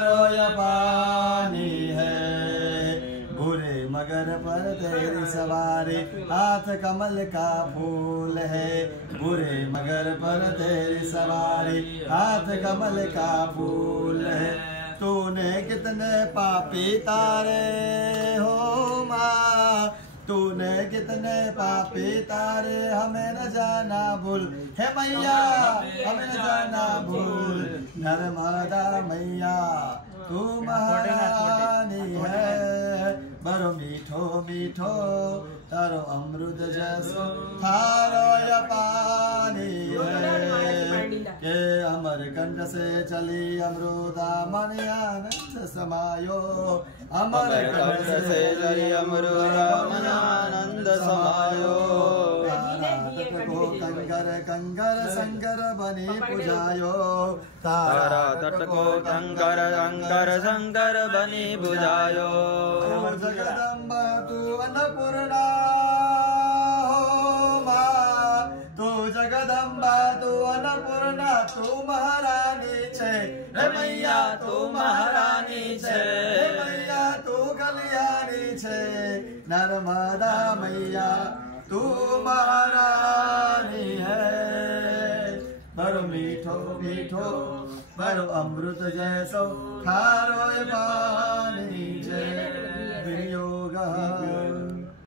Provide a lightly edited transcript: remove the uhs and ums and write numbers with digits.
रोया पानी है, बुरे मगर पर तेरी सवारी, हाथ कमल का फूल है। बुरे मगर पर तेरी सवारी, हाथ कमल का फूल है। तूने कितने पापी तारे हो माँ, तूने कितने पापी तारे, हमें न जाना भूल है मैया, हमें न जाना भूल। नर्मदा मैया तू महारानी है, बड़ो मीठो मीठो तारो अमृत जैसो थारो या पानी है। के अमर कंठ से चली अमृता मन आनंद समायो, अमर कंठ से चली अमृता मन आनंद समायो। को कंकर कंकर शंकर बनी पुजायो, तारा तट को कंकर कंकर शंकर बनी बुझायो। जगदम्बा तू अन्नपूर्णा हो माँ, तू जगदम्बा तू अन्नपूर्णा, तू महारानी छे हे मैया, तू महारानी छे हे मैया, तू कल्याणी छे। नर्मदा मैया तू महारानी है, बड़ो मीठो मीठो बड़ो अमृत जैसो खारो पानी जय विनियोग